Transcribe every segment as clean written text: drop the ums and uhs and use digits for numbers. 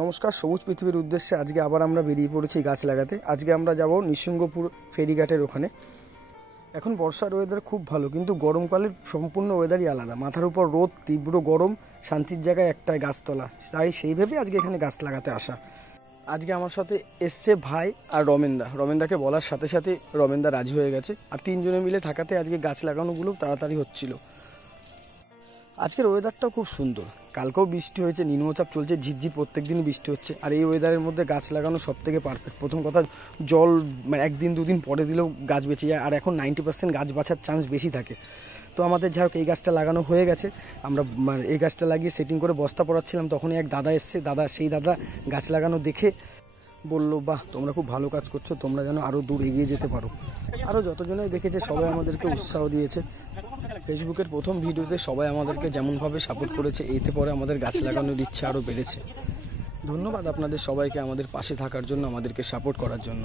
নমস্কার, সবুজ পৃথিবীর উদ্দেশ্যে আজকে আবার আমরা বেরিয়ে পড়েছি গাছ লাগাতে। আজকে আমরা যাব নিসিংহপুর ফেরিঘাটের ওখানে। এখন বর্ষার ওয়েদার খুব ভালো, কিন্তু গরমকালের সম্পূর্ণ ওয়েদারই আলাদা। মাথার উপর রোদ, তীব্র গরম, শান্তির জায়গায় একটাই গাছতলা। তাই সেইভাবে আজকে এখানে গাছ লাগাতে আসা। আজকে আমার সাথে এসছে ভাই আর রমেনদাকে বলার সাথে সাথে রমেনদা রাজি হয়ে গেছে। আর তিনজনে মিলে থাকাতে আজকে গাছ লাগানোগুলো তাড়াতাড়ি হচ্ছিল। আজকের ওয়েদারটাও খুব সুন্দর। কালকেও বৃষ্টি হয়েছে, নিম্নচাপ চলছে, ঝিরঝির প্রত্যেক দিনই বৃষ্টি হচ্ছে। আর এই ওয়েদারের মধ্যে গাছ লাগানো সব থেকে পারফেক্ট। প্রথম কথা, জল মানে একদিন দুদিন পরে দিলেও গাছ বেঁচে যায়। আর এখন 90% গাছ বাঁচার চান্স বেশি থাকে। তো আমাদের যাই হোক এই গাছটা লাগানো হয়ে গেছে। আমরা এই গাছটা লাগিয়ে সেটিং করে বস্তা পড়াচ্ছিলাম, তখনই এক দাদা এসছে। সেই দাদা গাছ লাগানো দেখে বললো, বাহ, তোমরা খুব ভালো কাজ করছো, তোমরা যেন আরও দূর এগিয়ে যেতে পারো। আরও যতজনেই দেখেছে সবাই আমাদেরকে উৎসাহ দিয়েছে। ফেসবুকের প্রথম ভিডিওতে সবাই আমাদেরকে যেমনভাবে সাপোর্ট করেছে, এতে পরে আমাদের গাছ লাগানোর ইচ্ছা আরও বেড়েছে। ধন্যবাদ আপনাদের সবাইকে আমাদের পাশে থাকার জন্য, আমাদেরকে সাপোর্ট করার জন্য।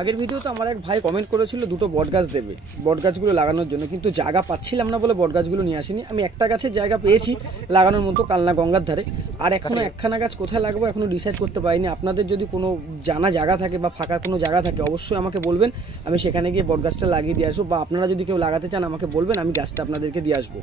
আগের ভিডিওতে আমার এক ভাই কমেন্ট করেছিল দুটো বট গাছ দেবে বট গাছগুলো লাগানোর জন্য, কিন্তু জায়গা পাচ্ছিলাম না বলে বট গাছগুলো নিয়ে আসিনি। আমি একটা গাছের জায়গা পেয়েছি লাগানোর মতো, কালনা গঙ্গার ধারে। আর এখনও একখানা গাছ কোথায় লাগাবো এখনও ডিসাইড করতে পারিনি। আপনাদের যদি কোনো জানা জায়গা থাকে বা ফাঁকা কোনো জায়গা থাকে অবশ্যই আমাকে বলবেন, আমি সেখানে গিয়ে বট গাছটা লাগিয়ে দিয়ে আসবো। বা আপনারা যদি কেউ লাগাতে চান আমাকে বলবেন, আমি গাছটা আপনাদেরকে দিয়ে আসবো।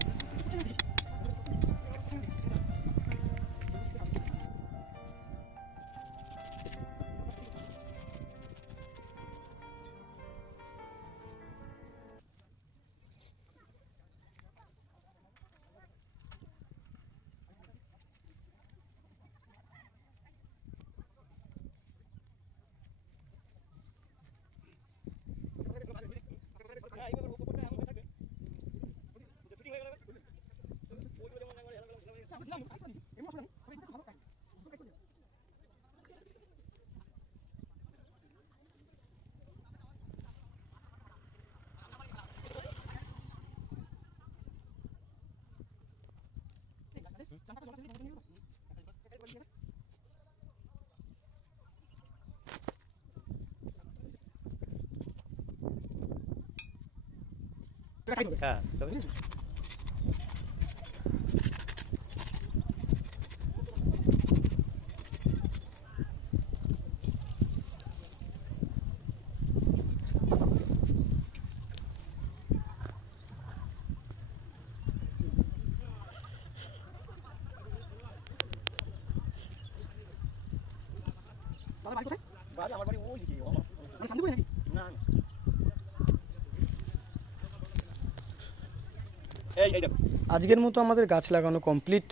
আজকের মতো আমাদের গাছ লাগানো কমপ্লিট।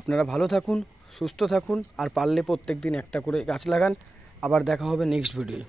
আপনারা ভালো থাকুন, সুস্থ থাকুন, আর পারলে প্রত্যেক দিন একটা করে গাছ লাগান। আবার দেখা হবে নেক্সট ভিডিওয়ে।